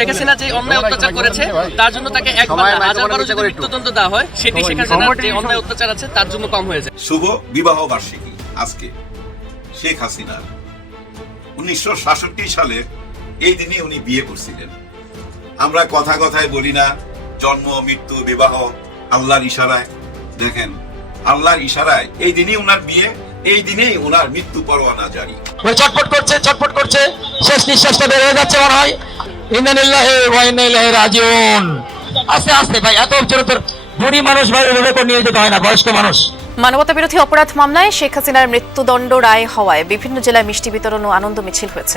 শেখ হাসিনা যে অন্যায় অত্যাচার করেছে তার জন্য তাকে 1000 যদি মৃত্যুদণ্ড দেওয়া হয়, সেটি শেখ হাসিনার যে অন্যায় অত্যাচার আছে তার জন্য কম হয়ে যায়। শুভ বিবাহ বার্ষিকী আজকে শেখ হাসিনার 1966 সালে এই দিনে উনি বিয়ে করছিলেন। আমরা কথা কথায় বলি না জন্ম মৃত্যু বিবাহ আল্লাহর ইশারায়। দেখেন আল্লাহর ইশারায় এই দিনেই উনার বিয়ে, এই দিনেই উনার মৃত্যু পরোয়ানা জারি। ছটফট করছে, শেষ নিঃশ্বাসটা বের হয়ে যাচ্ছে মনে হয়। ইন্না লিল্লাহি ওয়া ইন্না ইলাইহি রাজিউন। আস্তে আস্তে ভাই, এত জোরে বুড়ি মানুষ ভাই এভাবে করে নিয়ে যেতে হয় না, বয়স্ক মানুষ। মানবতা বিরোধী অপরাধ মামলায় শেখ হাসিনার মৃত্যুদণ্ড রায় হওয়ায় বিভিন্ন জেলায় মিষ্টি বিতরণ ও আনন্দ মিছিল হয়েছে।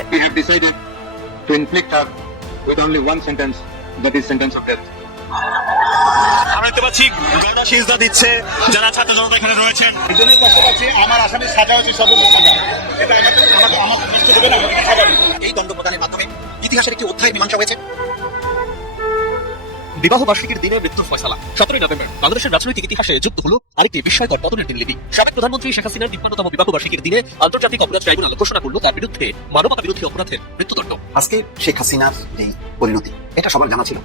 আমরা দেখতে পাচ্ছি গাদা সিজদা দিচ্ছে যারা ছাত্র জনতা এখানে রয়েছেন। এজন্যই কষ্ট পাচ্ছি, আমার আসামির সাজা হচ্ছে সর্বোচ্চ সাজা। এটা আমাকে কষ্ট দেবে না, এই দণ্ড প্রদানের মাধ্যমে ইতিহাসের একটি অধ্যায় মীমাংসা হয়েছে। বিবাহ বার্ষিকীর দিনে মৃত্যুর ফয়সালা 17 নভেম্বর বাংলাদেশের রাজনৈতিক ইতিহাসে যুক্ত হলো আরেকটি বিস্ময়কর পতনের দিনলিপি। সাবেক প্রধানমন্ত্রী শেখ হাসিনার 53তম বিবাহ বার্ষিকীর দিনে আন্তর্জাতিক অপরাধ ট্রাইব্যুনাল ঘোষণা করলো তার বিরুদ্ধে মানবতা বিরোধী অপরাধের মৃত্যুদণ্ড। আজকে শেখ হাসিনার যে পরিণতি, এটা সবার জানা ছিল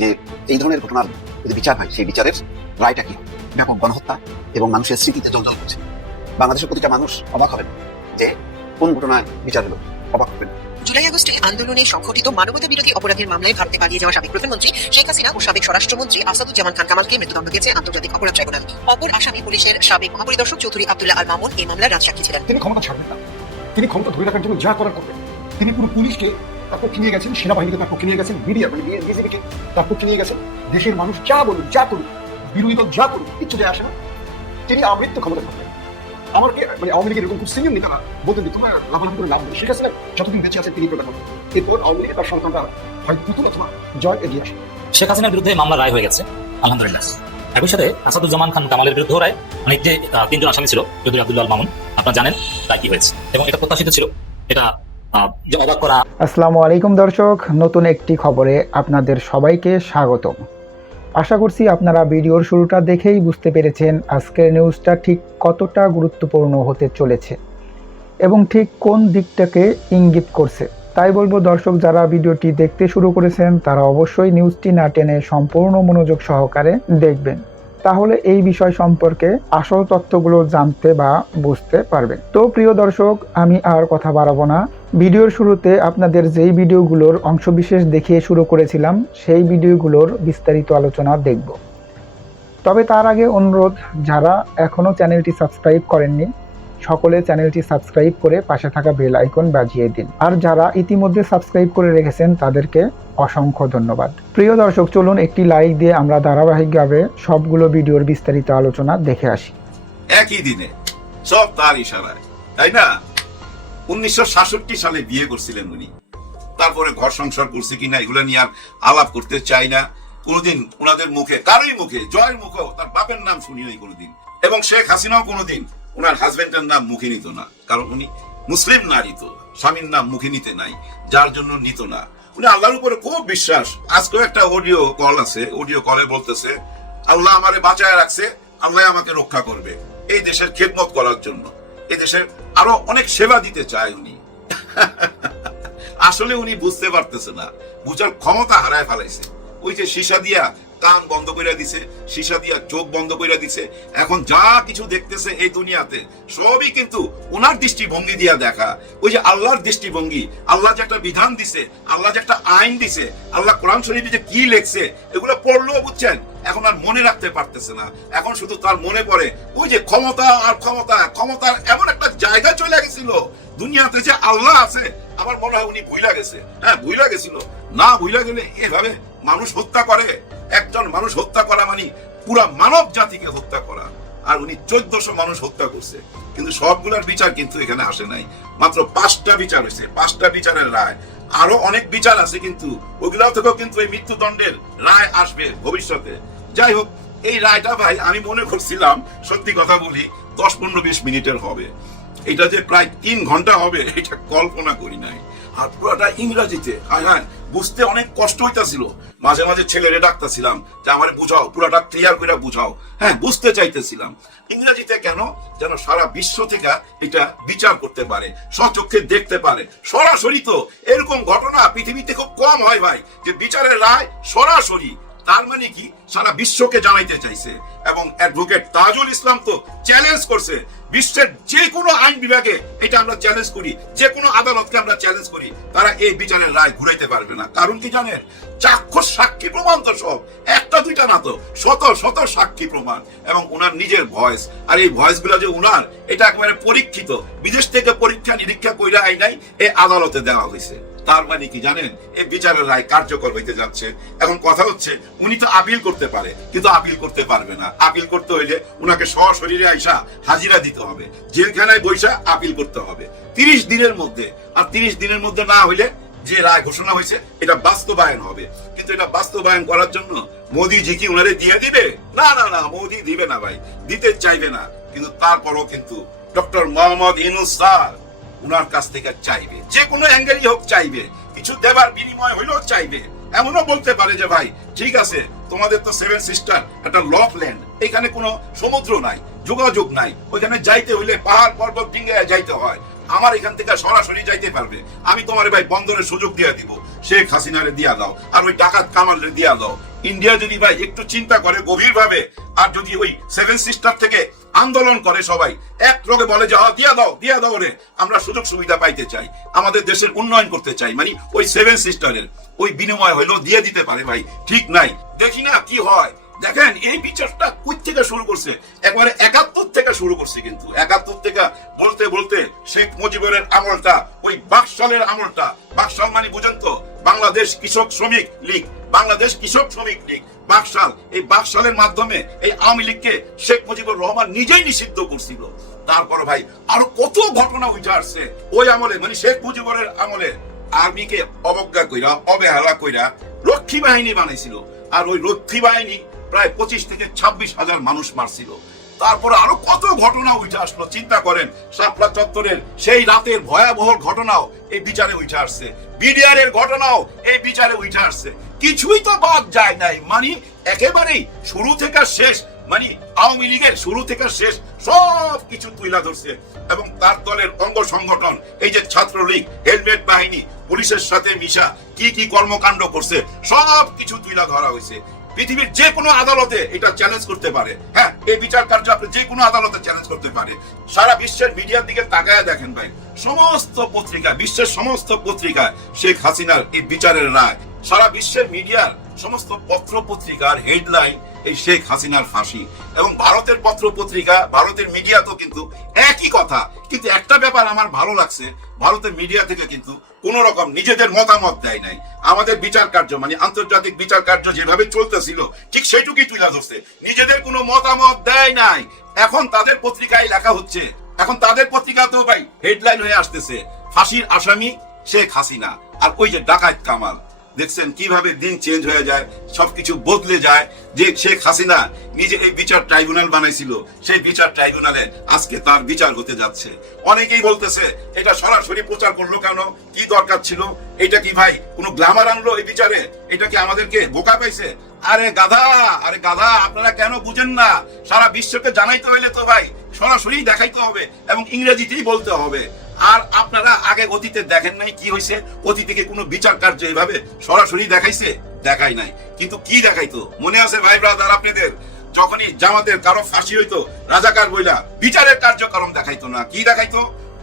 যে এই ধরনের ঘটনার যদি বিচার হয়, সেই বিচারের রায়টা কি? ব্যাপক গণহত্যা এবং মানুষের স্মৃতিতে জঞ্জল করছে। বাংলাদেশের প্রতিটা মানুষ অবাক হবেন যে কোন ঘটনায় বিচার হলো, অবাক হবেন। জুলাই আগস্টে আন্দোলনে সংঘটিত মানবতা বিরোধী অপরাধের মামলায় ভারতে পালিয়ে যাওয়া সাবেক প্রধানমন্ত্রী শেখ হাসিনা ও সাবেক স্বরাষ্ট্রমন্ত্রী আসাদুজ্জামান খান কামালকে মৃত্যুদণ্ড দিয়েছে আন্তর্জাতিক অপরাধ ট্রাইব্যুনাল। অপর আসামি পুলিশের সাবেক মহাপরিদর্শক চৌধুরী আব্দুল্লাহ আল মামুন এই মামলার রাজসাক্ষী ছিলেন। তিনি ক্ষমতা ছাড়বেন না, তিনি ক্ষমতা ধরে রাখার জন্য যা করার করবেন। তিনি পুরো পুলিশকে তার পক্ষে নিয়ে গেছেন, সেনাবাহিনীকে তার পক্ষে নিয়ে গেছেন, মিডিয়া মানে বিজেপিকে তার পক্ষে নিয়ে গেছেন। দেশের মানুষ যা বলুন, যা করুন, বিরোধী দল যা করুন, কিচ্ছু যায় আসে না। তিনি আমৃত্যু ক্ষমতা থাকবেন। আমাকে মানে আওয়ামী লীগের এরকম খুব সিনিয়র নেতারা বলতেন যে তোমরা লাভালাভি করে লাভ নেই, শেখ হাসিনা যতদিন বেঁচে আছে তিনি প্রধানমন্ত্রী। এরপর আওয়ামী লীগের তার সন্তানরা হয় পুতুল অথবা জয় এগিয়ে আসে। শেখ হাসিনার বিরুদ্ধে মামলা রায় হয়ে গেছে, আলহামদুলিল্লাহ। একই সাথে আসাদুজ্জামান খান কামালের বিরুদ্ধে রায়, অনেক যে 3জন আসামি ছিল, চৌধুরী আব্দুল্লাহ আল মামুন, আপনারা জানেন তাই কি হয়েছে এবং এটা প্রত্যাশিত ছিল। এটা অবাক করা। আসসালামু আলাইকুম দর্শক, নতুন একটি খবরে আপনাদের সবাইকে স্বাগতম। আশা করছি আপনারা ভিডিওর শুরুটা দেখেই বুঝতে পেরেছেন আজকের নিউজটা ঠিক কতটা গুরুত্বপূর্ণ হতে চলেছে এবং ঠিক কোন দিকটাকে ইঙ্গিত করছে। তাই বলবো দর্শক, যারা ভিডিওটি দেখতে শুরু করেছেন তারা অবশ্যই নিউজটি না টেনে সম্পূর্ণ মনোযোগ সহকারে দেখবেন, তাহলে এই বিষয় সম্পর্কে আসল তথ্যগুলো জানতে বা বুঝতে পারবেন। তো প্রিয় দর্শক, আমি আর কথা বাড়াবো না। ভিডিওর শুরুতে আপনাদের যেই ভিডিওগুলোর অংশবিশেষ দেখিয়ে শুরু করেছিলাম সেই ভিডিওগুলোর বিস্তারিত আলোচনা দেখব। তবে তার আগে অনুরোধ, যারা এখনও চ্যানেলটি সাবস্ক্রাইব করেননি সকলে চ্যানেলটি সাবস্ক্রাইব করে পাশে থাকা বেল আইকন বাজিয়ে দিন, আর যারা ইতিমধ্যে সাবস্ক্রাইব করে রেখেছেন তাদেরকে অসংখ্য ধন্যবাদ। প্রিয় দর্শক, চলুন একটি লাইক দিয়ে আমরা ধারাবাহিকভাবে সবগুলো ভিডিওর বিস্তারিত আলোচনা দেখে আসি। একই দিনে সব তার ইশারায়, তাই না? 1966 সালে বিয়ে করছিলেন উনি। তারপরে ঘর সংসার করছে কিনা এগুলো নিয়ে আর আলাপ করতে চাই না। কোনোদিন ওনাদের মুখে, কারোই মুখে, জয়ের মুখেও তার বাপের নাম শুনি নাই কোনোদিন। এবং শেখ হাসিনাও কোনোদিন ওনার হাজবেন্ডের নাম মুখে নিত না, কারণ উনি মুসলিম নারী, তো স্বামীর নাম মুখে নিতে নাই, যার জন্য নিত না। উনি আল্লাহর উপরে খুব বিশ্বাস। আজকেও একটা অডিও কল আছে, অডিও কলে বলতেছে আল্লাহ আমারে বাঁচায় রাখছে, আল্লাহ আমাকে রক্ষা করবে, এই দেশের খেদমত করার জন্য, এই দেশের আরো অনেক সেবা দিতে চায় উনি। আসলে উনি বুঝতে পারতেছে না, বুঝার ক্ষমতা হারায় ফেলাইছে। ওই যে সীসা দিয়া কান বন্ধ করে দিছে, সীসা দিয়া চোখ বন্ধ করে দিছে। এখন যা কিছু দেখতেছে এই দুনিয়াতে সবই কিন্তু ওনার দৃষ্টিভঙ্গি দিয়া দেখা। ওই যে আল্লাহর দৃষ্টিভঙ্গি, আল্লাহ যে একটা বিধান দিছে, আল্লাহ যে একটা আইন দিছে, আল্লাহ কোরআন শরীফে যে কি লেখছে এগুলো পড়লেও বুঝছেন এখন আর মনে রাখতে পারতেছে না। এখন শুধু তার মনে পড়ে ওই যে ক্ষমতা আর ক্ষমতা, ক্ষমতার এমন একটা জায়গা চলে গেছিল দুনিয়াতে যে আল্লাহ আছে। আমার মনে হয় উনি ভুইলা গেছে। হ্যাঁ, ভুইলা গেছিল না। ভুইলা গেলে এভাবে মানুষ হত্যা করে, একজন মানুষ হত্যা করা মানে পুরা মানব জাতিকে হত্যা করা। আর উনি 1400 মানুষ হত্যা করছে, কিন্তু সবগুলোর বিচার কিন্তু এখানে আসে নাই। মাত্র 5টা বিচার হয়েছে, 5টা বিচারের রায়। আরো অনেক বিচার আছে, কিন্তু ওগুলা থেকেও কিন্তু এই মৃত্যুদণ্ডের রায় আসবে ভবিষ্যতে। যাই হোক, এই রায়টা ভাই আমি মনে করছিলাম, সত্যি কথা বলি, 10-15-20 মিনিটের হবে। এটা যে প্রায় 3 ঘন্টা হবে এটা কল্পনা করি নাই। আর পুরোটা ইংরেজিতে। হ্যাঁ হ্যাঁ, বুঝতে অনেক কষ্ট হইতাছিল। মাঝে মাঝে ছেলেরে ডাকতেছিলাম যে আমারে বুঝাও, পুরাটা ক্লিয়ার করে বুঝাও। হ্যাঁ, বুঝতে চাইতেছিলাম ইংরেজিতে কেন, যেন সারা বিশ্ব থেকে এটা বিচার করতে পারে, স্বচক্ষে দেখতে পারে। সরাসরি তো এরকম ঘটনা পৃথিবীতে খুব কম হয় ভাই, যে বিচারের রায় সরাসরি। তার মানে কি, সারা বিশ্বকে জানাইতে চাইছে। এবং অ্যাডভোকেট তাজুল ইসলাম তো চ্যালেঞ্জ করছে, বিশ্বের যে কোনো আইন বিভাগে এটা আমরা চ্যালেঞ্জ করি, যে কোনো আদালতকে আমরা চ্যালেঞ্জ করি, তারা এই বিচারের রায় ঘুরাইতে পারবে না। কারণ কি জানেন, চাক্ষুষ সাক্ষী প্রমাণ তো সব, একটা দুইটা না তো, শত শত সাক্ষী প্রমাণ এবং ওনার নিজের ভয়েস। আর এই ভয়েস গুলা যে উনার, এটা একেবারে পরীক্ষিত, বিদেশ থেকে পরীক্ষা নিরীক্ষা কইরা আই নাই, এই আদালতে দেওয়া হয়েছে। তার মানে কি জানেন, এই বিচারের রায় কার্যকর হইতে যাচ্ছে। এখন কথা হচ্ছে, উনি তো আপিল করতে পারে, কিন্তু আপিল করতে পারবে না। আপিল করতে হইলে উনাকে সশরীরে আইসা হাজিরা দিতে হবে, জেলখানায় বৈশা আপিল করতে হবে 30 দিনের মধ্যে। আর 30 দিনের মধ্যে না হইলে যে রায় ঘোষণা হয়েছে এটা বাস্তবায়ন হবে। কিন্তু এটা বাস্তবায়ন করার জন্য মোদিজি কি উনারে দিয়ে দিবে? না না না, মোদি দিবে না ভাই, দিতে চাইবে না। কিন্তু তারপরও কিন্তু ডক্টর মোহাম্মদ ইউনূস স্যার উনার কাছ থেকে চাইবে, যে কোনো অ্যাঙ্গেলই হোক চাইবে, কিছু দেবার বিনিময় হইলেও চাইবে। এমনও বলতে পারে যে ভাই ঠিক আছে, তোমাদের তো 7 সিস্টার একটা লক ল্যান্ড, এখানে কোনো সমুদ্র নাই, যোগাযোগ নাই, ওইখানে যাইতে হইলে পাহাড় পর্বত ডিঙ্গে যাইতে হয়, আমার এখান থেকে সরাসরি যাইতে পারবে, আমি তোমার ভাই বন্দরের সুযোগ দিয়ে দিব, শেখ হাসিনারে দিয়া দাও, আর ওই ডাকাত কামালরে দিয়া দাও। ইন্ডিয়া যদি ভাই একটু চিন্তা করে গভীর ভাবে, আর যদি ওই 7 সিস্টার থেকে আন্দোলন করে সবাই এক লগে বলে যে দিয়া দাও রে, আমরা সুযোগ সুবিধা পাইতে চাই, আমাদের দেশের উন্নয়ন করতে চাই, মানে ওই 7 সিস্টারের ওই বিনিময় হইলেও দিয়ে দিতে পারে ভাই, ঠিক নাই? দেখি না কি হয়। দেখেন এই বিচারটা কই থেকে শুরু করছে, একবারে 71 থেকে শুরু করছে। কিন্তু 71 থেকে বলতে বলতে শেখ মুজিবের আমলটা, ওই বাকশালের আমলটা, বাকশাল মানে বুঝেন তো, বাংলাদেশ কৃষক শ্রমিক লীগ, বাংলাদেশ কৃষক শ্রমিক লীগ, বাকশাল। এই বাকশালের মাধ্যমে এই আওয়ামী লীগকে শেখ মুজিবুর রহমান নিজেই নিষিদ্ধ করছিল। তারপর ভাই আরো কত ঘটনা উঠে আসছে ওই আমলে, মানে শেখ মুজিবুরের আমলে। আর্মিকে অবজ্ঞা কইরা, অবহেলা কইরা রক্ষী বাহিনী বানাইছিল, আর ওই রক্ষী বাহিনী প্রায় 25 থেকে 26 হাজার মানুষ মারছিল। তারপরে আরো কত ঘটনা উঠে আসলো, চিন্তা করেন। শাপলা চত্বরের সেই রাতের ভয়াবহ ঘটনাও এই বিচারে উঠে আসছে, বিডিআর এর ঘটনাও এই বিচারে উঠে আসছে। কিছুই তো বাদ যায় নাই, মানে একেবারেই শুরু থেকে শেষ, মানে আওয়ামী লীগের শুরু থেকে শেষ সব কিছু তুইলা ধরছে। এবং তার দলের অঙ্গ সংগঠন, এই যে ছাত্রলীগ, হেলমেট বাহিনী, পুলিশের সাথে মিশা কি কি কর্মকাণ্ড করছে সব কিছু তুইলা ধরা হয়েছে। পৃথিবীর যে কোনো আদালতে এটা চ্যালেঞ্জ করতে পারে। হ্যাঁ, এই বিচার কার্য আপনি যে কোনো আদালতে চ্যালেঞ্জ করতে পারে। সারা বিশ্বের মিডিয়ার দিকে তাকায় দেখেন ভাই, সমস্ত পত্রিকা, বিশ্বের সমস্ত পত্রিকা শেখ হাসিনার এই বিচারের রায়, সারা বিশ্বের মিডিয়ার সমস্ত পত্র পত্রিকার হেডলাইন এই শেখ হাসিনার ফাঁসি। এবং ভারতের পত্র পত্রিকা, ভারতের মিডিয়া তো কিন্তু একই কথা। কিন্তু একটা ব্যাপার আমার ভালো লাগছে, ভারতের মিডিয়া থেকে কিন্তু কোন রকম নিজেদের মতামত দেয় নাই। আমাদের বিচার কার্য, মানে আন্তর্জাতিক বিচার কার্য যেভাবে চলতেছিল ঠিক সেইটুকুই তুলে ধরছে, নিজেদের কোনো মতামত দেয় নাই। এখন তাদের পত্রিকায় লেখা হচ্ছে, এখন তাদের পত্রিকা তো ভাই হেডলাইন হয়ে আসতেছে ফাঁসির আসামি শেখ হাসিনা, আর ওই যে ডাকাত কামাল। দেখছেন কিভাবে দিন চেঞ্জ হয়ে যায়, সবকিছু বদলে যায়। যে শেখ হাসিনা নিজে এই বিচার ট্রাইব্যুনাল বানাইছিল, সেই বিচার ট্রাইব্যুনালে আজকে তার বিচার হতে যাচ্ছে। অনেকেই বলতেছে এটা সরাসরি প্রচার করলো কেন, কি দরকার ছিল, এটা কি ভাই কোনো গ্ল্যামার আনলো এই বিচারে, এটা কি আমাদেরকে বোকা পাইছে? আরে গাধা, আরে গাধা, আপনারা কেন বুঝেন না? সারা বিশ্বকে জানাইতে হইলে তো ভাই সরাসরি দেখাইতে হবে এবং ইংরেজিতেই বলতে হবে। আর আপনারা আগে অতীতে দেখেন নাই কি হয়েছে, অতীতে কোনো বিচার কার্য এইভাবে সরাসরি দেখাইছে? দেখাই নাই। কিন্তু কি দেখাইতো মনে আছে ভাই ব্রাদার আপনাদের? যখনই জামাতের কারো ফাঁসি হইতো, রাজাকার বইলা বিচারের কার্যক্রম দেখাইতো না। কি দেখাইতো?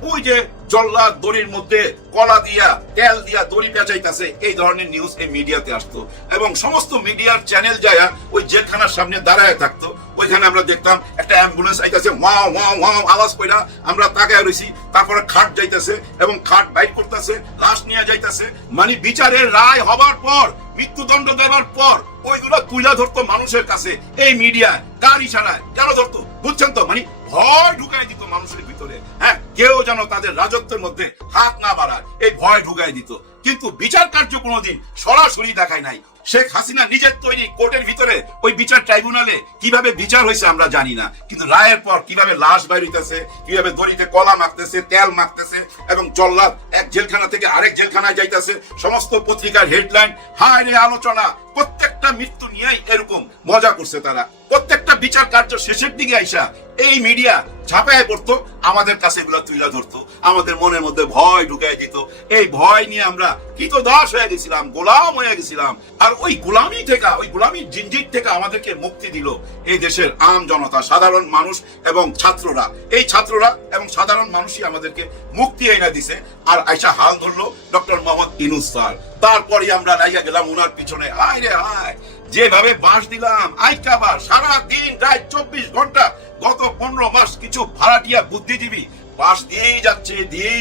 ওই যে জল্লাদ দড়ির মধ্যে কলা দিয়া, তেল দিয়া দড়ি পেঁচাইতেছে, এই ধরনের নিউজ এই মিডিয়াতে আসতো। এবং সমস্ত মিডিয়ার চ্যানেল যায়া ওই জেলখানার সামনে দাঁড়ায় থাকতো। ওইখানে আমরা দেখতাম একটা অ্যাম্বুলেন্স আইতাছে, ওয়াও ওয়াও ওয়াও আওয়াজ কইরা আমরা তাকায় রইছি। তারপরে খাট যাইতেছে এবং খাট বাইট করতেছে, লাশ নিয়ে যাইতেছে। মানে বিচারের রায় হবার পর, মৃত্যুদণ্ড দেওয়ার পর ওইগুলো তুইলা ধরতো মানুষের কাছে এই মিডিয়া। কার ইশারায় কেন ধরতো বুঝছেন তো? মানে ভয় ঢুকাই দিত মানুষের ভিতরে। হ্যাঁ, কেউ যেন তাদের রাজত্বের মধ্যে হাত না বাড়ায়, এই ভয় ঢুকাই দিত। কিন্তু বিচার কার্য কোনোদিন সরাসরি দেখায় নাই। শেখ হাসিনা নিজের তৈরি কোর্টের ভিতরে ওই বিচার ট্রাইব্যুনালে কিভাবে বিচার হয়েছে আমরা জানি না, কিন্তু রায়ের পর কিভাবে লাশ বাইর হইতেছে, কিভাবে দড়িতে কলা মাখতেছে, তেল মাখতেছে, এবং জল্লাদ এক জেলখানা থেকে আরেক জেলখানায় যাইতেছে, সমস্ত পত্রিকার হেডলাইন, হায় রে আলোচনা, প্রত্যেকটা মৃত্যু নিয়েই এরকম মজা করছে তারা। প্রত্যেকটা বিচার কার্য শেষের দিকে আইসা এই মিডিয়া ঝাঁপায় পড়তো, আমাদের কাছে এগুলো তুলে ধরতো, আমাদের মনের মধ্যে ভয় ঢুকাই দিত। এই ভয় নিয়ে আমরা কৃতদাস হয়ে গেছিলাম, গোলাম হয়ে গেছিলাম। আর ওই গোলামি থেকে, ওই গোলামির জিঞ্জির থেকে আমাদেরকে মুক্তি দিল এই দেশের আম জনতা, সাধারণ মানুষ এবং ছাত্ররা। এই ছাত্ররা এবং সাধারণ মানুষই আমাদেরকে মুক্তি এনে দিছে। আর আইসা হাল ধরলো ডক্টর মোহাম্মদ ইউনূস স্যার। তারপরে আমরা লাইয়া গেলাম ওনার পিছনে। আয় রে আয়, যেভাবে বাস দিলাম আইকাবার সারা দিন রাত 24 ঘন্টা, গত 15 মাস কিছু ভাড়াটিয়া বুদ্ধিজীবী বাস দিয়েই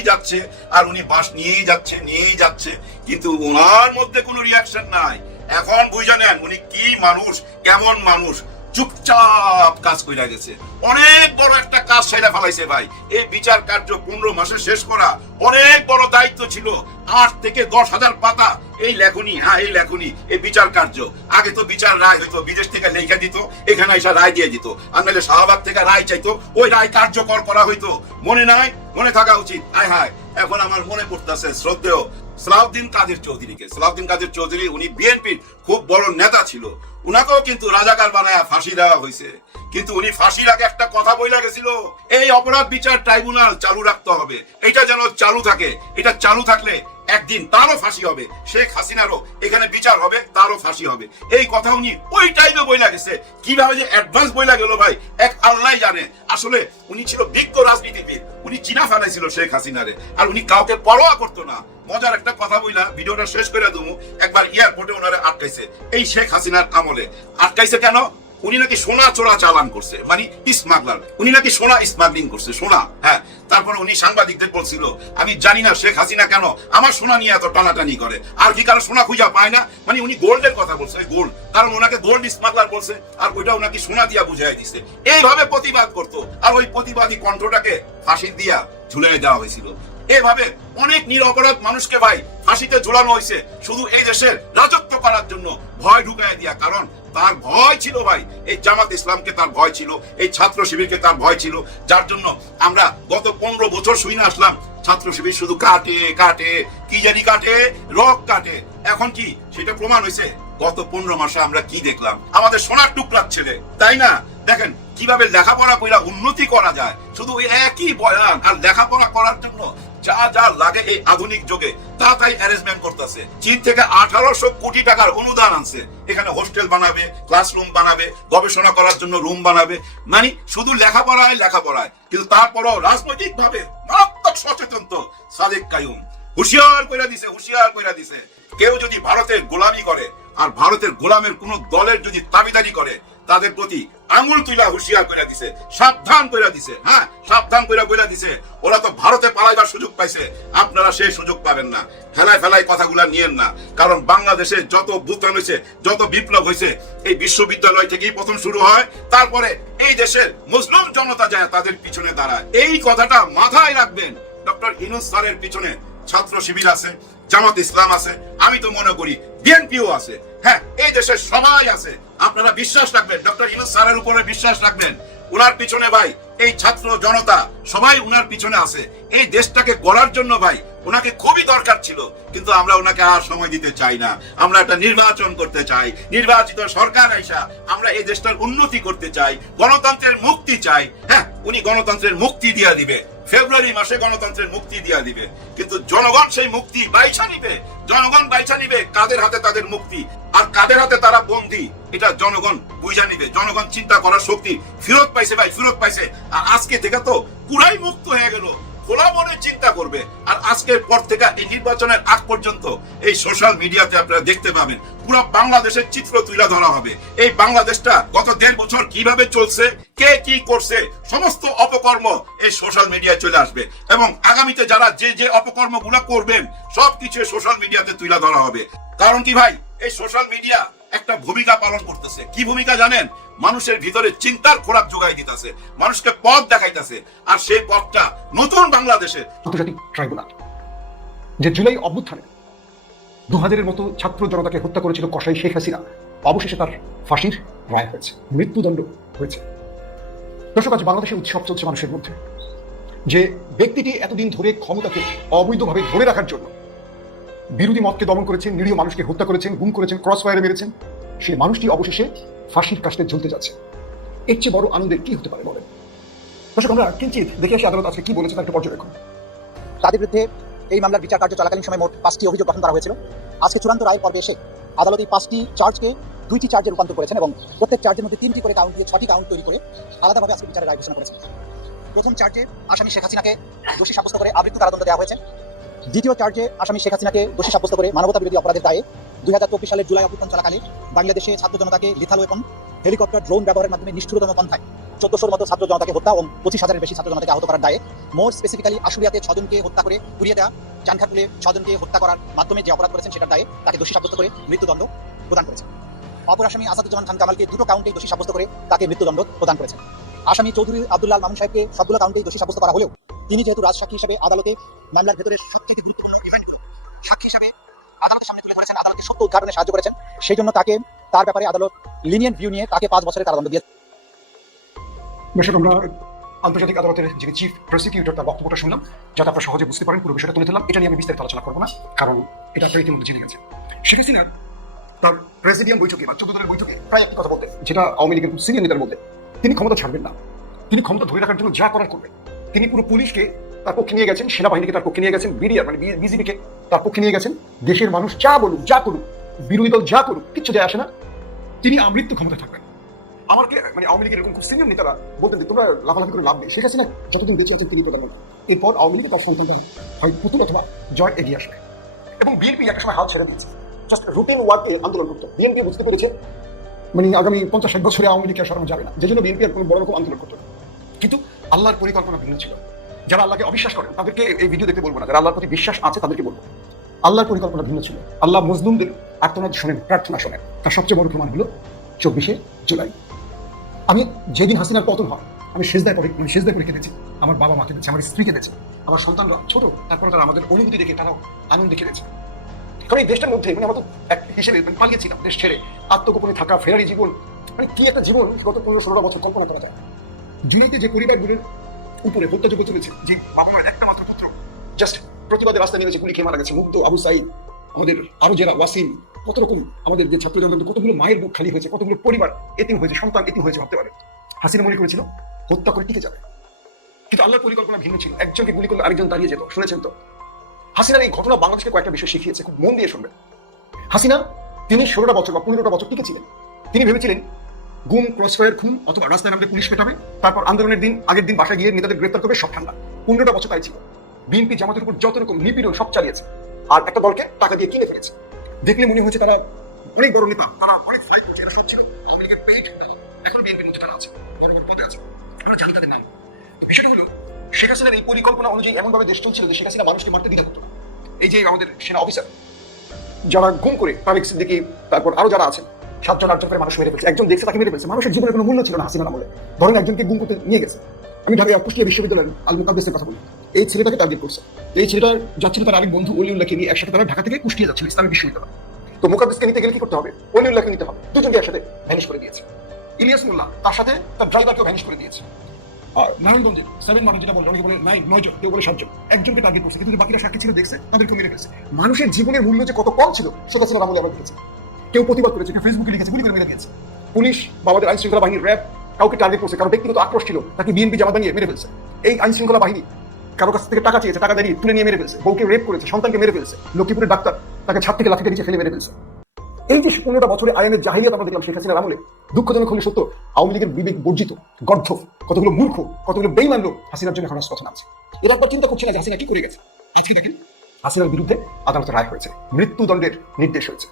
যাচ্ছে, আর উনি বাস নিয়েই যাচ্ছে, কিন্তু ওনার মধ্যে কোনো রিয়াকশন নাই। এখন বুঝে নেন উনি কি মানুষ, কেমন মানুষ। চুপচাপ কাজ কইরা গেছে, অনেক বড় একটা কাজ সেরা ফেলাইছে ভাই। এই বিচার কার্য 15 মাসে শেষ করা অনেক বড় দায়িত্ব ছিল। 8 থেকে 10,000 পাতা এই লেখনী, এই লেখনী, এই বিচার কার্য। আগে তো বিচার রায় হইতো, বিদেশ থেকে লেখা দিত, এখানে এসে রায় দিয়ে দিত, আর নাহলে শাহবাগ থেকে রায় চাইতো, ওই রায় কার্যকর করা হইতো। মনে নাই? মনে থাকা উচিত। হায় এখন আমার মনে পড়তেছে শ্রদ্ধেয় সালাউদ্দিন কাদের চৌধুরীকে। সালাউদ্দিন কাদের চৌধুরী উনি বিএনপির খুব বড় নেতা ছিল। উনাকেও কিন্তু রাজাকার বানায়া ফাঁসি দেওয়া হয়েছে, কিন্তু উনি ফাঁসির আগে একটা কথা বইলা গেছিল, এই অপরাধ বিচার ট্রাইব্যুনাল চালু রাখতে হবে, এটা যেন চালু থাকে। এটা চালু থাকলে একদিন তারও ফাঁসি হবে, শেখ হাসিনারও এখানে বিচার হবে, তারও ফাঁসি হবে। এই কথা উনি ওই টাইমে বইলা গেছে। কিভাবে যে অ্যাডভান্স বইলা গেল ভাই, এক আল্লাহ জানে। আসলে উনি ছিল বিজ্ঞ রাজনীতিবিদ, উনি চিনা ফেলাইছিল শেখ হাসিনারে, আর উনি কাউকে পরোয়া করতো না। মজার একটা কথা বইলা ভিডিওটা শেষ করে দেবো। একবার এয়ারপোর্টে ওনারে আটকাইছে, এই শেখ হাসিনার আমলে। আটকাইছে কেন? উনি নাকি সোনা চোরা চালান করছে, মানে স্মাগলার। উনি নাকি সোনা স্মাগলিং করছে, সোনা। হ্যাঁ, তারপরে উনি সাংবাদিকদের বলছিল, আমি জানি না শেখ হাসিনা কেন আমার সোনা নিয়ে এত টানাটানি করে, আর কি কারণ সোনা খুঁজা পায় না। মানে উনি গোল্ডের কথা বলছে, গোল্ড, কারণ ওনাকে গোল্ড স্মাগলার বলছে, আর ওইটা ওনাকে সোনা দিয়া বুঝাই দিছে। এইভাবে প্রতিবাদ করতো, আর ওই প্রতিবাদী কণ্ঠটাকে ফাঁসি দিয়া ঝুলিয়ে দেওয়া হয়েছিল। এভাবে অনেক নিরপরাধ মানুষকে ভাই ফাঁসিতে ঝুলানো হয়েছে, শুধু এই দেশের রাজত্ব করার জন্য, ভয় ঢুকাই দিয়া। কারণ তার ভয় ছিল ভাই, এই জামাত ইসলামকে তার ভয় ছিল, এই ছাত্র শিবিরকে তার ভয় ছিল, যার জন্য আমরা গত 15 বছর শুনে আসলাম ছাত্র শিবির শুধু কাটে, কি জানি কাটে, রক কাটে। এখন কি সেটা প্রমাণ হয়েছে? গত 15 মাসে আমরা কি দেখলাম? আমাদের সোনার টুকরার ছেলে, তাই না? দেখেন কিভাবে লেখাপড়া কইরা উন্নতি করা যায়, শুধু একই বয়ান। আর লেখাপড়া করার জন্য যা যা লাগে এই আধুনিক যুগে তাই অ্যারেঞ্জমেন্ট করতেছে। চীন থেকে 1800 কোটি টাকার অনুদান আনছে, এখানে হোস্টেল বানাবে, ক্লাসরুম বানাবে, গবেষণা করার জন্য রুম বানাবে। মানে শুধু লেখাপড়ায়, কিন্তু তারপরও রাজনৈতিক ভাবে মারাত্মক সচেতন তো সাদেক কাইয়ুম হুঁশিয়ার কইরা দিছে, কেউ যদি ভারতের গোলামি করে, আর ভারতের গোলামের কোন দলের যদি দাবিদারি করে, তাদের প্রতি আঙুল তুইলা হুঁশিয়ার করে দিছে, সাবধান করে দিছে। হ্যাঁ, সাবধান করে বলে দিছে, ওরা তো ভারতে পালাইবার সুযোগ পাইছে, আপনারা সেই সুযোগ পাবেন না। ফেলাই কথাগুলা নিয়েন না, কারণ বাংলাদেশে যত অভ্যুত্থান হয়েছে, যত বিপ্লব হয়েছে, এই বিশ্ববিদ্যালয় থেকেই প্রথম শুরু হয়, তারপরে এই দেশের মুসলিম জনতা যায় তাদের পিছনে দাঁড়ায়। এই কথাটা মাথায় রাখবেন। ডক্টর ইউনূস স্যারের পিছনে ছাত্র শিবির আছে, জামাত ইসলাম আছে, আমি তো মনে করি বিএনপিও আছে। হ্যাঁ, এই দেশের সবাই আছে। আপনারা বিশ্বাস রাখবেন, ডক্টর ইউনূস স্যারের উপরে বিশ্বাস রাখবেন। উনার পিছনে ভাই এই ছাত্র জনতা সবাই উনার পিছনে আছে। এই দেশটাকে গড়ার জন্য ভাই ওনাকে খুবই দরকার ছিল, কিন্তু আমরা ওনাকে আর সময় দিতে চাই না। আমরা একটা নির্বাচন করতে চাই, নির্বাচিত সরকার আইসা আমরা এই দেশটার উন্নতি করতে চাই, গণতন্ত্রের মুক্তি চাই। হ্যাঁ, উনি গণতন্ত্রের মুক্তি দিয়া দিবে, ফেব্রুয়ারি মাসে গণতন্ত্রের মুক্তি দিয়া দিবে, কিন্তু জনগণ সেই মুক্তি বাইছা নিবে। জনগণ বাইছা নিবে কাদের হাতে তাদের মুক্তি, আর কাদের হাতে তারা বন্দী, এটা জনগণ বুঝা নিবে। জনগণ চিন্তা করার শক্তি ফেরত পাইছে ভাই, ফেরত পাইছে। আর আজকে থেকে তো পুরাই মুক্ত হয়ে গেল, খোলা মনে চিন্তা করবে। আর আজকের পর থেকে এই নির্বাচনের আগ পর্যন্ত এই সোশ্যাল মিডিয়াতে আপনারা দেখতে পাবেন পুরো বাংলাদেশের চিত্র তুলে ধরা হবে। এই বাংলাদেশটা গত 1.5 বছর কিভাবে চলছে, কে কি করছে, সমস্ত অপকর্ম এই সোশ্যাল মিডিয়ায় চলে আসবে, এবং আগামীতে যারা যে অপকর্ম গুলা করবেন সবকিছু সোশ্যাল মিডিয়াতে তুলে ধরা হবে। কারণ কি ভাই, এই সোশ্যাল মিডিয়া একটা ভূমিকা পালন করতেছে। কি ভূমিকা জানেন? মানুষের ভিতরে চিন্তার খোরাক যোগাই দিতেছে, মানুষকে পথ দেখাইতেছে। আর সেই পথটা নতুন বাংলাদেশে আন্তর্জাতিক ট্রাইব্যুনাল, যে জুলাই অভ্যুত্থানে 2000-এর মতো ছাত্র জনতাকে হত্যা করেছিল কসাই শেখ হাসিনা, অবশেষে তার ফাঁসির রায় হয়েছে, মৃত্যুদণ্ড হয়েছে। দর্শক, আজ বাংলাদেশে উৎসব চলছে মানুষের মধ্যে, যে ব্যক্তিটি এতদিন ধরে ক্ষমতাকে অবৈধভাবে ধরে রাখার জন্য বিরোধী মতকে দমন করেছেন, নিরীহ মানুষকে হত্যা করেছেন, গুম করেছেন, ক্রস ফায়ারে মেরেছেন, সেই মানুষটি অবশেষে ফাঁসির কাস্টে ঝুলতে যাচ্ছে। এর চেয়ে বড় আনন্দের কি হতে পারে বলেন? দর্শক, আমরা কিঞ্চিত দেখে আসি আদালত আজকে কি বলেছে তার একটা পর্যবেক্ষণ। তাদের বিরুদ্ধে এই মামলার বিচার কার্য চলাকালীন সময় মোট 5টি অভিযোগ গঠন করা হয়েছিল। আজকে চূড়ান্ত রায়ের পর্বে এসে আদালত এই 5টি চার্জকে 2টি চার্জে রূপান্তর করেছেন এবং প্রত্যেক চার্জের মধ্যে 3টি করে কাউন্ট দিয়ে 6টি কাউন্ট তৈরি করে আলাদাভাবে আজকে বিচারের রায় ঘোষণা করেছেন। প্রথম চার্জে আসামি শেখ হাসিনাকে দোষী সাব্যস্ত করে আমৃত্যু কারাদণ্ড দেওয়া হয়েছে। দ্বিতীয় চার্জে আসামি শেখ হাসিনাকে দোষী সাব্যস্ত করে মানবতা বিরোধী অপরাধের দায়ে 2024 সালের জুলাই অভ্যুত্থান চলাকালে বাংলাদেশে ছাত্র জনতাকে লিথাল ওয়েপন, হেলিকপ্টার, ড্রোন ব্যবহারের মাধ্যমে নিষ্ঠুরতম পন্থায় 1400-র মতো ছাত্র জনতাকে হত্যা এবং 25,000-এর বেশি ছাত্র জনতাকে আহত করার দায়ে, মোর স্পেসিফিক্যালি আশুলিয়াতে 6 জনকে হত্যা করে পুড়িয়ে দেওয়া, চানখারপুলে 6 জনকে হত্যা করার মাধ্যমে যে অপরাধ করেছেন সেটার দায়ে তাকে দোষী সাব্যস্ত করে মৃত্যুদণ্ড প্রদান করেছে। অপর আসামি আসাদুজ্জামান খান কামালকে 2টো কাউন্টেই দোষী সাব্যস্ত করে তাকে মৃত্যুদণ্ড প্রদান করেছেন। আসামি চৌধুরী আব্দুল্লাহ মামুন সাহেবকে সবগুলো কাউন্টেই দোষী সাব্যস্ত করা হলেও তিনি যেহেতু রাজসাক্ষী হিসেবে আদালতে মামলার ভেতরের সবচেয়ে গুরুত্বপূর্ণ ইভেন্টগুলো সাক্ষী হিসেবে আদালতের সামনে তুলে ধরেছেন, আদালতের সত্য উদ্ঘাটনে সাহায্য করেছেন, সেই জন্য তাকে তার ব্যাপারে আদালত লিনিয়েন্ট ভিউ নিয়ে তাকে 5 বছরের কারাদণ্ড দিয়েছে। দর্শক, আমরা আন্তর্জাতিক আদালতের যিনি চিফ প্রসিকিউটর তার বক্তব্যটা শুনলাম, যাতে আপনারা সহজে বুঝতে পারেন। পুরো বিষয়টা তুলে ধরলাম। এটা নিয়ে আমি বিস্তারিত আলোচনা করবো না, কারণ এটা আপনারা ইতিমধ্যে জেনে গেছে। শেখ হাসিনা তার প্রেসিডিয়াম বৈঠকে বা 14 দলের বৈঠকে প্রায় একটি কথা বলতেন, যেটা আওয়ামী লীগের সিনিয়র নেতার মধ্যে, তিনি ক্ষমতা ছাড়বেন না, তিনি ক্ষমতা ধরে রাখার জন্য যা করার করবেন। তিনি পুরো পুলিশকে তার পক্ষে নিয়ে গেছেন, সেনাবাহিনীকে তার পক্ষে নিয়ে গেছেন, বিডিআর মানে বিজিবিকে তার পক্ষে নিয়ে গেছেন। দেশের মানুষ যা বলুক, যা করুক, বিরোধী দল যা করুক, কিচ্ছু যায় আসে না, তিনি আমৃত্যু ক্ষমতায় থাকবেন। আমাকে মানে আওয়ামী লীগের এরকম খুব সিনিয়র নেতারা বলতেন যে তোমরা লাফালাফি করে লাভ নেই, শেখ হাসিনা যতদিন বেঁচে আছেন তিনি প্রধানমন্ত্রী, এরপর আওয়ামী লীগের তার সন্তান হয় পুতুল অথবা জয় এগিয়ে আসবে। এবং বিএনপি একটা সময় হাল ছেড়ে দিচ্ছে, জাস্ট রুটিন ওয়ার্কে আন্দোলন করতো। বিএনপি বুঝতে পেরেছে মানে আগামী 50-60 বছরে আওয়ামী লীগকে সরানো যাবে না, যে জন্য বিএনপি আর কোনো বড় রকম আন্দোলন করতো না। কিন্তু আল্লাহর পরিকল্পনা ভিন্ন ছিল। যারা আল্লাহকে অবিশ্বাস করেন তাদেরকে এই ভিডিও দেখতে বলবো না, যারা আল্লাহর প্রতি বিশ্বাস আছে তাদেরকে বলবো আল্লাহর পরিকল্পনা ভিন্ন ছিল। আল্লাহ মজলুমদের আর্তনাদ শোনেন, প্রার্থনা শোনেন। তার সবচেয়ে বড় প্রমাণ হলো 24শে জুলাই। আমি যেদিন হাসিনার পতন হয়, আমি সেজদায় পরে কেঁদেছি, আমার বাবা মা কেঁদেছে, আমার স্ত্রী কেঁদেছে, আমার সন্তানরা ছোট, তারপরে তারা আমাদের অনুভূতি দেখে তারাও আনন্দে কেঁদেছে। কারণ এই দেশটার মধ্যে মানে আমাদের এক হিসেবে পালিয়েছিলাম দেশ ছেড়ে, আত্মগোপনে থাকা, ফেরারি জীবন, মানে কি একটা জীবন গত 15-16 বছর কল্পনা করা যায়। জুলাইতে যে পরিবারগুলোর উপরে হত্যাযোগ্য চলেছে, যে বাবা মায়ের একটা মাত্র পুত্র জাস্ট প্রতিবাদের রাস্তায় নেমেছে, গুলি খেয়ে মারা গেছে, মুগ্ধ, আবু সাইদ, আমাদের আরো যারা ওয়াসিম, কত রকম আমাদের যে ছাত্র জনতা, কতগুলো মায়ের বুক খালি হয়েছে, কতগুলো পরিবার এতিম হয়েছে, সন্তান এতিম হয়েছে। ভাবতে পারে হাসিনা মনে করেছিল হত্যা করে টিকে যাবে, কিন্তু আল্লাহর পরিকল্পনা ভিন্ন ছিল। একজনকে গুলি করলে আরেকজন দাঁড়িয়ে যেত। শুনেছেন তো হাসিনার এই ঘটনা বাংলাদেশকে কয়েকটা বিষয় শিখিয়েছে, খুব মন দিয়ে শুনবেন। হাসিনা তিনি 16টা বছর বা 15টা বছর টিকেছিলেন। তিনি ভেবেছিলেন গুম, ক্রসফায়ার, খুন অথবা রাস্তায় নামলে পুলিশ পেটাবে, তারপর আন্দোলনের দিন আগের দিন বাসায় গিয়ে নেতাদের গ্রেফতার করবে, সব ঠান্ডা। 15টা বছর তাই ছিল। বিএনপি জামাতের উপর যত রকম নিপীড়ন সব চালিয়েছে, আর একটা দলকে টাকা দিয়ে কিনে ফেলেছে। দেখলে মনে হয়েছে তারা অনেক বড় নেতা, তারা অনেক ফাইট করছে। এরা সব ছিল আওয়ামী লীগের পেইড নেতা, এখন বিএনপির মধ্যে তারা আছে, বড় বড় পদে আছে, আমরা জানি তাদের নাম। তো বিষয়টা হলো শেখ হাসিনার এই পরিকল্পনা অনুযায়ী এমনভাবে দেশ চলছিল যে শেখ হাসিনা মানুষকে মারতে দ্বিধা করতো না। এই যে আমাদের সেনা অফিসার যারা গুম করে তারেক সিদ্দিকী, তারপর আরো যারা আছেন, 7জন 8জন করে মানুষ মেরে ফেলছে, একজন দেখছে তাকে মেরে ফেলছে। মানুষের জীবনের কোনো মূল্য ছিল না হাসিনা আমলে। ধরেন একজনকে গুম করতে নিয়ে গেছে, আমি ঢাকা কুষ্টিয়া বিশ্ববিদ্যালয়ের আল মুকাদ্দেসের কথা বলি, এই ছেলেটাকে টার্গেট করছে। এই ছেলেটা যাচ্ছিল তার আরেক বন্ধু অলিউল্লাহকে নিয়ে, একসাথে তারা ঢাকা থেকে কুষ্টিয়া যাচ্ছিল ইসলামী বিশ্ববিদ্যালয়। তো মুকাদ্দেসকে নিতে গেলে কি করতে হবে? অলিউল্লাহকে নিতে হবে। দুজনকে একসাথে ভ্যানিশ করে দিয়েছে। ইলিয়াস মোল্লা তার সাথে তার ড্রাইভারকেও ভ্যানিশ করে দিয়েছে। আর নারায়ণগঞ্জে 7 মানুষ যেটা বললো, অনেকে বলে 9 জন, কেউ বলে 7 জন, একজনকে টার্গেট করছে, কিন্তু বাকিরা সাক্ষী ছিল, দেখছে, তাদেরকে মেরে ফেলছে। মানুষের জীবনের মূল্য যে কত কম ছিল সেটা ছিল আমলে আমরা দেখেছি। কেউ প্রতিবাদ করেছে, কেউ ফেসবুকে লিখেছে, গুলি করে মেরে দিয়েছে। পুলিশ বা আমাদের আইন শৃঙ্খলা বাহিনীর র্যাব কাউকে টার্গেট করছে, কারণ ব্যক্তিগত আক্রোশ ছিল, তাকে বিএনপি জামাত বানিয়ে মেরে ফেলছে। এই আইন শৃঙ্খলা বাহিনী কারো কাছ থেকে টাকা চেয়েছে, টাকা দাঁড়িয়ে তুলে নিয়ে মেরে ফেলছে। বউকে রেপ করেছে, সন্তানকে মেরে ফেলছে। লক্ষ্মীপুরের ডাক্তার তাকে ছাদ থেকে লাঠিতে নিচে ফেলে মেরে ফেলছে। এই যে 15টা বছরে আইনের জাহিলিয়াত আমরা দেখলাম শেখ হাসিনার আমলে, দুঃখজনক হলে সত্য, আওয়ামী লীগের বিবেক বর্জিত গর্ধ কতগুলো মূর্খ, কতগুলো বেইমান লোক হাসিনার জন্য এখন কথা নামছে। এরা একবার চিন্তা করছে না যে হাসিনা কি করে গেছে। আজকে দেখেন হাসিনার বিরুদ্ধে আদালতে রায় হয়েছে, মৃত্যুদণ্ডের নির্দেশ হয়েছে।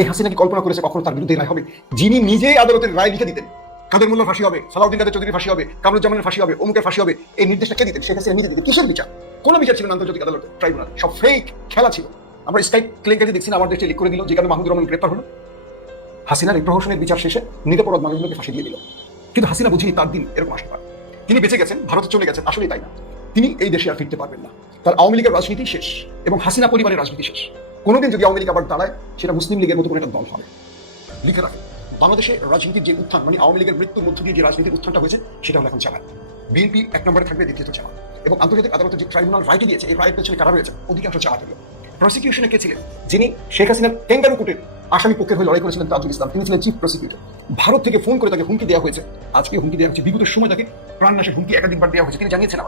এই হাসিনা কি কল্পনা করেছে কখনো তার বিরুদ্ধে রায় হবে? যিনি নিজেই আদালতের রায় লিখে দিতেন, কাদের মোল্লার ফাঁসি হবে, সালাউদ্দিন কাদের চৌধুরীর ফাঁসি হবে, কামরুজ্জামানের ফাঁসি হবে, অমুকের ফাঁসি হবে, এই নির্দেশটা কে দিতেন? শেখ হাসিনা নিজে দিতেন। কিসের বিচার? কোনো বিচার ছিল না আন্তর্জাতিক আদালতে, ট্রাইব্যুনাল, সব ফেক খেলা ছিল। আমরা স্কাইপ কেলেঙ্কারি দেখছি না, আমার দেশে লিক করে দিল, যেখানে মাহমুদুর রহমান গ্রেপ্তার হলো। হাসিনার এই প্রহসনের বিচার শেষে নিরপরাধ মানুষগুলোকে ফাঁসি দিয়ে দিল। কিন্তু হাসিনা বুঝিনি তার দিন এরকম আসতে পারে। তিনি বেঁচে গেছেন, ভারতে চলে গেছেন, আসলেই তাই না। তিনি এই দেশে আর ফিরতে পারবেন না। তার আওয়ামী লীগের রাজনীতি শেষ এবং হাসিনা পরিবারের রাজনীতি শেষ। কোনোদিন যদি আওয়ামী লীগ আবার দাঁড়ায়, সেটা মুসলিম লীগের মতো কোনো একটা দল হবে। লিখে রাখে, বাংলাদেশে রাজনীতির যে উত্থান, মানে আওয়ামী লীগের মৃত্যুর মধ্য দিয়ে যে রাজনীতির উত্থানটা হয়েছে, সেটা হলো এখন জামাত। বিএনপি 1 নম্বরে থাকবে, দ্বিতীয়ত জামাত। এবং আন্তর্জাতিক আদালতের যে ট্রাইব্যুনাল রায় দিয়েছে, এই রায়ের পেছনে কারা রয়েছে? অধিকাংশ জামাতের লোক। প্রসিকিউশনে কে ছিলেন? যিনি শেখ হাসিনার ক্যাঙ্গারু কোর্টের আসামি পক্ষের হয়ে লড়াই করেছিলেন, তাজুল ইসলাম, তিনি ছিলেন চিফ প্রসিকিউটর। ভারত থেকে ফোন করে তাকে হুমকি দেওয়া হয়েছে, আজকে হুমকি দেওয়া হচ্ছে, বিগত সময় তাকে প্রাণনাশের হুমকি একাধিকবার দেওয়া হয়েছে, তিনি জানিয়েছেন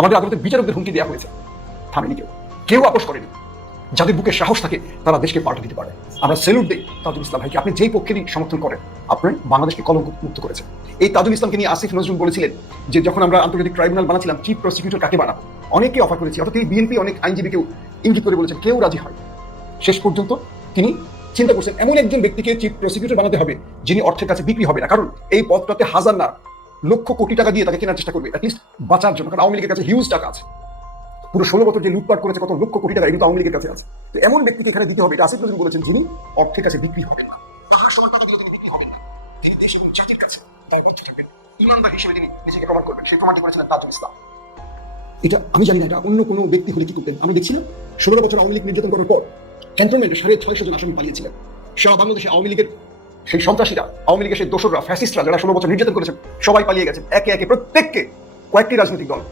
আমাদের আদালতের বিচারকদের হুমকি দেওয়া হয়েছে, থামেনি কেউ আপোষ করেনি। যাদের বুকে সাহস থাকে তারা দেশকে পাল্টে দিতে পারে। আমরা সেলুট দিই তাজুল ইসলাম ভাইকে, আপনি যেই পক্ষেরই সমর্থন করেন, আপনি বাংলাদেশকে কলঙ্ক মুক্ত করেছেন। এই তাজুল ইসলামকে নিয়ে আসিফ নজরুল বলেছিলেন যে যখন আমরা আন্তর্জাতিক ট্রাইব্যুনাল বানাচ্ছিলাম, চিফ প্রসিকিউটর কাকে বানাবো? অনেকে অফার করেছি, অর্থাৎ এই বিএনপি অনেক আইনজীবীকেও ইঙ্গিত করে বলেছেন, কেউ রাজি হয়। শেষ পর্যন্ত তিনি চিন্তা করছেন এমন একজন ব্যক্তিকে চিফ প্রসিকিউটর বানাতে হবে যিনি অর্থের কাছে বিক্রি হবে না, কারণ এই পদটাতে হাজার না লক্ষ কোটি টাকা দিয়ে তাকে কেনার চেষ্টা করবে, অ্যাটলিস্ট বাঁচার জন্য। কারণ আওয়ামী লীগের কাছে হিউজ টাকা আছে, পুরো 16 বছর যে লুটপাট করেছে, কত লক্ষ কোটি টাকা, এগুলো আওয়ামী লীগের কাছে আছে। তো এমন ব্যক্তিকে এখানে দিতে হবে, এটা আসিফ নজরুল বলেছেন, যিনি অর্থের কাছে বিক্রি হবেন না, তাহার সময় টাকা দিলে তিনি বিক্রি হবেন না, তিনি দেশ এবং জাতির কাছে তার বদ্ধ থাকবেন, ইমানদার হিসেবে তিনি নিজেকে প্রমাণ করবেন। সেই প্রমাণটি করেছিলেন তাজুল ইসলাম। এটা আমি জানি না এটা অন্য কোনো ব্যক্তি হলে কি করতেন। আমি দেখছি না 16 বছর আওয়ামী লীগ নির্যাতন করার পর ক্যান্টনমেন্টে 650 জন আসামি পালিয়েছিলেন। সারা বাংলাদেশে আওয়ামী লীগের সেই সন্ত্রাসীরা, আওয়ামী লীগের সেই দোসররা, ফ্যাসিস্টরা, যারা 16 বছর নির্যাতন করেছেন, সবাই পালিয়ে গেছেন একে একে। প্রত্যেককে কয়েকটি রাজনৈতিক দল,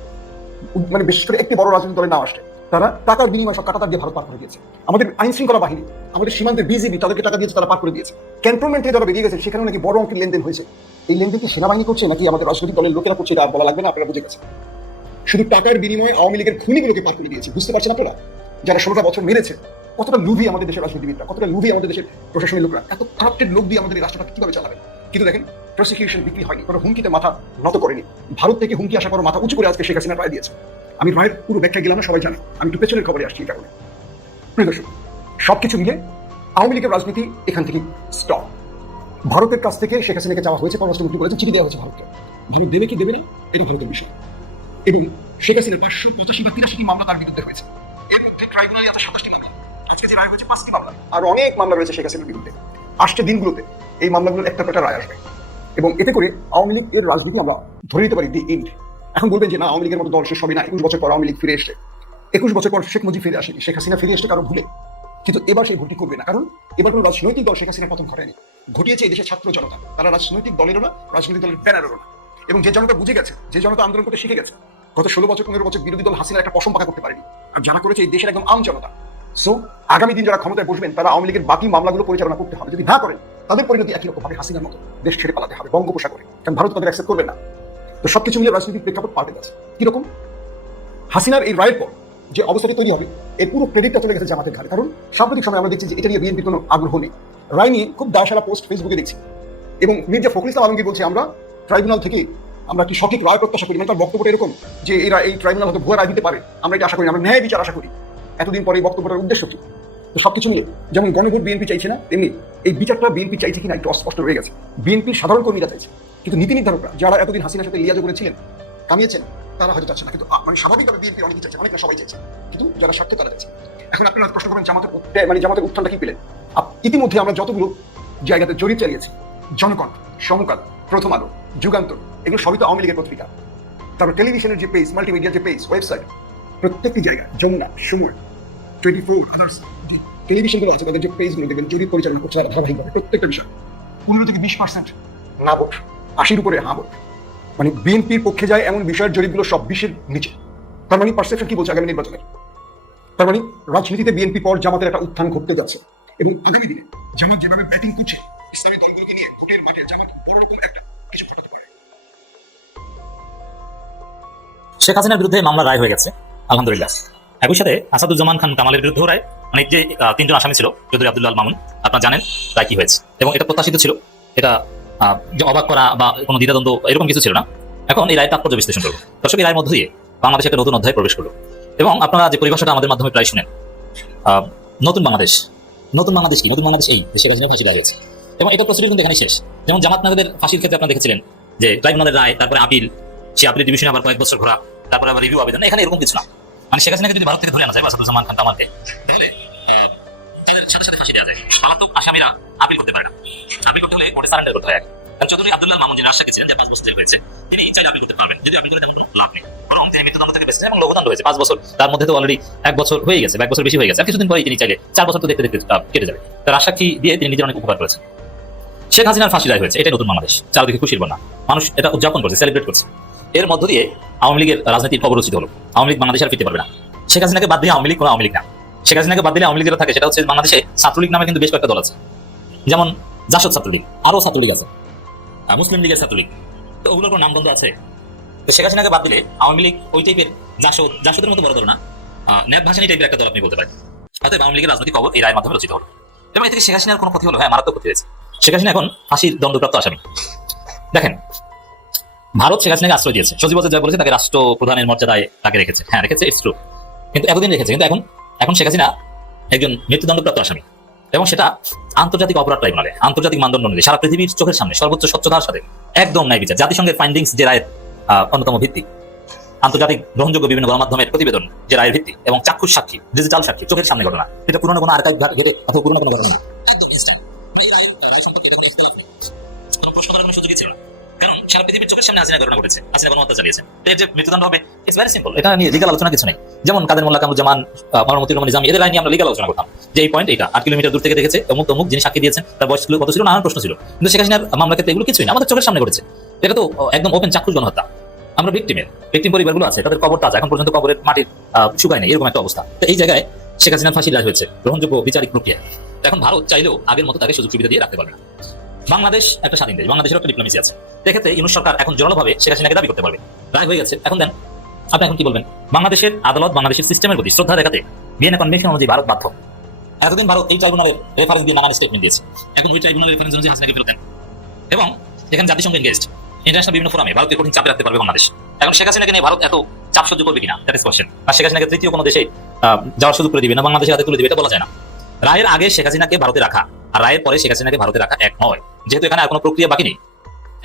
মানে বিশেষ করে একটি বড় রাজনৈতিক দলের নাম আসছে, তারা টাকার বিনিময়ে সব কাটাতার দিয়ে ভারত পার করে দিয়েছে। আমাদের আইন শৃঙ্খলা বাহিনী, আমাদের সীমান্তের বিজিবি তাদেরকে টাকা দিয়েছে, তারা পার করে দিয়েছে। ক্যান্টনমেন্ট থেকে যারা বেরিয়ে গেছে, সেখানে নাকি বড় অঙ্কের লেনদেন হয়েছে। এই লেনদেন কি সেনাবাহিনী করছে নাকি আমাদের রাজনৈতিক দলের লোকেরা করছে, এটা বলা লাগবে না, আপনারা বুঝে গেছেন। শুধু টাকার বিনিময়ে আওয়ামী লীগের খুনিগুলোকে পার করে দিয়েছে। বুঝতে পারছেন আপনারা, যারা 16টা বছর মেরেছে, কতটা লুভি আমাদের দেশের রাজনীতিবিদরা, কতটা লুভি আমাদের দেশের প্রশাসনের লোকরা, এত কারাপ্টেড লোক দিয়ে আমাদের এই রাষ্ট্রটাকে কিভাবে চালাবেন। কিন্তু দেখেন, প্রসিকিউশন বিক্রি হয়নি, কোনো হুমকিতে মাথা নত করেনি। ভারত থেকে হুমকি আসার পর মাথা উঁচু করে আজকে শেখ হাসিনা রায় দিয়েছে। আমি রায়ের পুরো ব্যাখ্যা গেলাম না, সবাই জানে। আমি একটু পেছনের খবরে আসছি। এই কারণে প্রিয় দর্শক, সবকিছু মিলে আওয়ামী লীগের রাজনীতি এখান থেকে স্টপ। ভারতের কাছ থেকে শেখ হাসিনাকে চাওয়া হয়েছে, পররাষ্ট্রমন্ত্রী বলেছে, চিঠি দেওয়া হয়েছে ভারতকে। ভারত দেবে কি দেবে না, এটা ভারতের বিষয়। এবং শেখ হাসিনার 585 বা 83টি মামলা তার বিরুদ্ধে হয়েছে। এর মধ্যে ট্রাইব্যুনালে আছে 27টি মামলা, আজকে যে রায় হয়েছে 5টি মামলা, আর অনেক মামলা রয়েছে শেখ হাসিনার বিরুদ্ধে। আসছে দিনগুলোতে এই মামলাগুলোর একটা রায় আসবে, এবং এতে করে আওয়ামী লীগের রাজনীতি আমরা ধরে নিতে পারি দি এন্ড। এখন বলবেন যে না, আওয়ামী লীগের মতো দল শেষ হবে না, 21 বছর পর আওয়ামী লীগ ফিরে এসছে। 21 বছর পর শেখ মুজিব ফিরে আসেনি, শেখ হাসিনা ফিরে এসছে কারো ভুলে। কিন্তু এবার সেই ভুলটি করবে না, কারণ এবার কোনো রাজনৈতিক দল শেখ হাসিনার পতন ঘটায়নি, ঘটিয়েছে এই দেশের ছাত্র জনতা। তারা রাজনৈতিক দলেরও না, রাজনৈতিক দলের ব্যানারেরও না। এবং যে জনতা বুঝে গেছে, যে জনতা আন্দোলন করতে শিখে গেছে, গত 16 বছর 15 বছর বিরোধী দল হাসিনার একটা পশম পাকা করতে পারেনি। আর যারা করেছে এই দেশের একদম আম জনতা। সো আগামী দিন যারা ক্ষমতায় বসবেন, তারা আওয়ামী লীগের বাকি মামলাগুলো পরিচালনা করতে হবে। যদি না করেন, তাদের পরিণতি একই রকম হবে, হাসিনার মতো দেশ ছেড়ে পালাতে হবে বঙ্গোপসাগরে, কারণ ভারত তাদের অ্যাকসেপ্ট করবে না। তো সবকিছু মিলে রাজনৈতিক প্রেক্ষাপট পাল্টে গেছে। কিরকম? হাসিনার এই রায়ের পর যে অবস্থাটি তৈরি হবে, এই পুরো ক্রেডিটটা চলে গেছে জামাতের ঘাড়ে। কারণ সাম্প্রতিক সময় আমরা দেখছি যে এটা নিয়ে বিএনপির কোনো আগ্রহ নেই। রায় নিয়ে খুব দায়সারা পোস্ট ফেসবুকে দেখছি, এবং মির্জা ফখরুল ইসলাম আলমগীর বলছে আমরা ট্রাইব্যুনাল থেকে আমরা কি সঠিক রায় প্রত্যাশা করি। মানে তার বক্তব্যটা এরকম যে এরা এই ট্রাইব্যুনাল হয়তো ভুয়া রায় দিতে পারে, আমরা এটা আশা করি না, আমরা ন্যায় বিচার আশা করি। এতদিন পরে এই বক্তব্যটার উদ্দেশ্য কি? তো সবকিছু মিলে যেমন গণভোট বিএনপি চাইছে না, তেমনি এই বিচারটা বিএনপি চাইছে কিনা একটু অস্পষ্ট রয়ে গেছে। বিএনপির সাধারণ কর্মীরা চাইছে, কিন্তু নীতি নির্ধারকরা যারা এতদিন হাসিনার সাথে লিয়াজো করেছিলেন, কামিয়েছেন, তারা হয়তো চাচ্ছে না। কিন্তু মানে স্বাভাবিকভাবে বিএনপি অনেকে চাইছে, অনেকে সবাই চাইছে, কিন্তু যারা স্বার্থে তারা চাইছে। এখন আপনারা প্রশ্ন করবেন জামাতের জামাতের উত্থানটা কি পেলেন? ইতিমধ্যে আমরা যতগুলো জায়গাতে জরিপ চালিয়েছি, জনকণ্ঠ, সমকাল, প্রথম আলো, যুগান্তর, এগুলো সবই তো আওয়ামী লীগের পত্রিকা। তারপর টেলিভিশনের যে পেজ, মাল্টিমিডিয়ার যে পেজ, ওয়েবসাইট, প্রত্যেকটি জায়গা, যমুনা, সময়, 24 আদার্স টেলিভিশনগুলো আছে, তাদের যে পেজগুলো দেখবেন জরিপ পরিচালনা করছে তারা ধারাবাহিকভাবে প্রত্যেকটা বিষয় 15 থেকে 20% না ভোট, 80-র উপরে হ্যাঁ ভোট। মানে বিএনপির পক্ষে যায় এমন বিষয়ের জরিপগুলো সব 20-এর নিচে। তার মানে পারসেপশন কি বলছে আগামী নির্বাচনের? তার মানে রাজনীতিতে বিএনপি পর জামাতের একটা উত্থান ঘটতে যাচ্ছে, এবং আগামী দিনে জামাত যেভাবে ব্যাটিং করছে ইসলামী দলগুলোকে নিয়ে, ভোটের মাঠে জামাত বড় রকম একটা কিছু ঘটাতে পারে। শেখ হাসিনার বিরুদ্ধে মামলা রায় হয়ে গেছে, আলহামদুলিল্লাহ। একই সাথে আসাদুজ্জামান খান কামালের বিরুদ্ধে রায়, মানে যে 3জন আসামি ছিল, চৌধুরী আব্দুল আল মামুন, আপনারা জানেন রায় কি হয়েছে, এবং এটা প্রত্যাশিত ছিল। এটা যে অবাক করা বা কোনো দ্বিধাদ্বন্দ্ব এরকম কিছু ছিল না। এখন এই রায় তাৎপর্য বিশ্লেষণ করবো। দর্শক, এই রায়ের মধ্য দিয়ে বাংলাদেশ একটা নতুন অধ্যায়ে প্রবেশ করলো, এবং আপনারা যে পরিভাষাটা আমাদের মাধ্যমে প্রায় শুনেন, নতুন বাংলাদেশ। নতুন বাংলাদেশ কি? নতুন বাংলাদেশ এই শেখ হাসিনা ফাঁসি লাগিয়েছে, এবং এটা প্রসিডিউর কিন্তু এখানে শেষ। যেমন জামাত নাদের ফাঁসির ক্ষেত্রে আপনারা দেখেছিলেন যে ট্রাইব্যুনালের রায়, তারপরে আপিল, সে আপিলের ডিভিশনে আবার কয়েক বছর ঘোরা, তারপরে আবার রিভিউ আবেদন। এখানে এরকম কিছু না। মানে শেখ হাসিনাকে যদি ভারত থেকে ধরে আনা যায়, আসাদুজ্জামান খান কামালকে, তাহলে তাদের সাথে সাথে ফাঁসি দেওয়া যায়। পলাতক আসামিরা আপিল করতে পারে না। আপিল করতে হলে কোর্টে সারেন্ডার করতে হয়। চৌধুরী আব্দুল আল মামুন যিনি রাজশাহী ছিলেন, যে 5 বছর জেল হয়েছে, তিনি চাইলে আপিল করতে পারবেন। যদি আপিল করে তেমন কোনো লাভ নেই, বরং তিনি মৃত্যুদণ্ড থেকে বেঁচেছেন এবং লঘুদণ্ড হয়েছে 5 বছর। তার মধ্যে তো অলরেডি 1 বছর হয়ে গেছে, 1 বছর বেশি হয়ে গেছে। আর কিছুদিন পরেই তিনি চাইলে 4 বছর তো দেখতে দেখতে কেটে যাবে। তার আশাক্ষী দিয়ে তিনি নিজের অনেক উপকার করেছেন। শেখ হাসিনার ফাঁসি রায় হয়েছে, এটাই নতুন বাংলাদেশ। চারদিকে খুশির বন্যা, মানুষ এটা উদযাপন করছে, সেলিব্রেট করছে। এর মধ্য দিয়ে আওয়ামী লীগের রাজনীতির অবরোচিত হলো। আওয়ামী লীগ বাংলাদেশে আর ফিরতে পারবে না। শেখ হাসিনাকে বাদ দিয়ে আওয়ামী লীগ কোনো আওয়ামী লীগ না। শেখ হাসিনাকে বাদ দিলে আওয়ামী লীগ যেটা থাকে সেটা হচ্ছে বাংলাদেশে ছাত্রলীগ নামে কিন্তু বেশ কয়েকটা দল আছে, যেমন জাসদ ছাত্রলীগ, আরো ছাত্রলীগ আছে, মুসলিম লীগের ছাত্রলীগ, তো ওগুলোর কোনো নামগন্ধ আছে। তো শেখ হাসিনাকে বাদ দিলে আওয়ামী লীগ ওই টাইপের জাসদের মতো বড় দল না, ন্যাব ভাসানী টাইপের একটা দল আপনি বলতে পারেন। অতএব আওয়ামী লীগের রাজনৈতিক খবর এই রায়ের মাধ্যমে রচিত হলো। এবং এ থেকে শেখ হাসিনার কোনো ক্ষতি হলো? হ্যাঁ, মারাত্মক ক্ষতি হয়েছে। শেখ হাসিনা এখন ফাঁসির দণ্ডপ্রাপ্ত আসামি। দেখেন, ভারত শেখ হাসিনাকে আশ্রয় দিয়েছে, সজীব ওয়াজেদ যা বলেছে তাকে রাষ্ট্রপ্রধানের মর্যাদায় তাকে রেখেছে। হ্যাঁ, রেখেছে, ইটস ট্রু। কিন্তু এতদিন রেখেছে, কিন্তু এখন শেখ হাসিনা একজন মৃত্যুদণ্ডপ্রাপ্ত আসামি, এবং সেটা আন্তর্জাতিক অপরাধ ট্রাইব্যুনালে আন্তর্জাতিক মানদণ্ড অনুযায়ী সারা পৃথিবীর চোখের সামনে সর্বোচ্চ স্বচ্ছতার সাথে একদম ন্যায় বিচার, জাতিসংঘের ফাইন্ডিংস যে রায়ের অন্যতম ভিত্তি, আন্তর্জাতিক গ্রহণযোগ্য বিভিন্ন গণমাধ্যমের প্রতিবেদন যে রায়ের ভিত্তি, এবং চাক্ষুষ সাক্ষী, ডিজিটাল সাক্ষী, চোখের সামনে ঘটনা, এটা পুরনো কোনো আর্কাইভ ঘেটে অথবা পুরনো কোনো ঘটনা না, একদম ইনস্ট্যান্ট। এই রায় সম্পর্কে এটা কোনো ইখতিলাফ নেই, কোনো প্রশ্ন করার কোনো সুযোগই ছিল না, কারণ সারা পৃথিবীর চোখের সামনে হাসিনা ঘটনা ঘটেছে, হাসিনা গণহত্যা চালিয়েছে। এর যে মৃত্যুদণ্ড হবে, ইটস ভেরি সিম্পল। এটা নিয়ে লিগাল আলোচনা কিছু নেই। যেমন কাদের মোল্লা কামরুজ্জামান, মতিউর রহমান নিজামী, এদের রায় নিয়ে আমরা লিগাল আলোচনা করতাম, যে এই পয়েন্ট এটা 8 কিলোমিটার দূর থেকে দেখেছে, অমুক যিনি সাক্ষী দিয়েছেন তার বয়স কত ছিল, নানান প্রশ্ন ছিল। কিন্তু শেখ হাসিনার মামলার ক্ষেত্রে এগুলো কিছুই না, আমাদের চোখের সামনে ঘটেছে। এটা তো একদম ওপেন চাক্ষুষ গণহত্যা। আমরা ভিকটিম পরিবারগুলো আছে, তাদের কবর তাজা, এখন পর্যন্ত কবরের মাটির শুকায় নেই, এরকম একটা অবস্থা। তো এই জায়গায় শেখ হাসিনার ফাঁসি রায় হয়েছে, গ্রহণযোগ্য বিচারিক প্রক্রিয়া। এখন ভারত চাইলেও আগের মতো তাকে সুযোগ সুবিধা দিয়ে রাখতে পারবে না। বাংলাদেশ একটা স্বাধীন দেশ, বাংলাদেশের একটা ডিপ্লোমেসি আছে। এক্ষেত্রে ইউনূস সরকার এখন জোরালোভাবে শেখ হাসিনাকে দাবি করতে পারবে। রায় হয়ে গেছে, এখন দেন। আপনি এখন কি বলবেন? বাংলাদেশের আদালত, বাংলাদেশের সিস্টেমের প্রতি শ্রদ্ধা দেখাতে ভিয়েনা কনভেনশন অনুযায়ী ভারত বাধ্য। এতদিন ভারত এই ট্রাইব্যুনালের রেফারেন্স দিয়ে নানান স্টেটমেন্ট দিয়েছে, এখন ওই ট্রাইব্যুনালের রেফারেন্স অনুযায়ী হাসিনাকে ফেরত দেন। এবং এখানে জাতিসংঘ এনগেজড, ইন্টারন্যাশনাল বিভিন্ন ফোরামে ভারতকে কঠিন চাপে রাখতে পারবে বাংলাদেশ। এখন শেখ হাসিনাকে নিয়ে ভারত এত চাপ সহ্য করবে কিনা, দ্যাট ইজ কোশ্চেন। আর শেখ হাসিনাকে তৃতীয় কোনো দেশে যাওয়ার সুযোগ করে দিবে না, বাংলাদেশের হাতে তুলে দিবে, এটা বলা যায় না। রায়ের আগে শেখ হাসিনাকে ভারতে রাখা আর রায়ের পরে শেখ হাসিনাকে ভারতে রাখা এক নয়, যেহেতু এখানে আর কোনো প্রক্রিয়া বাকি নেই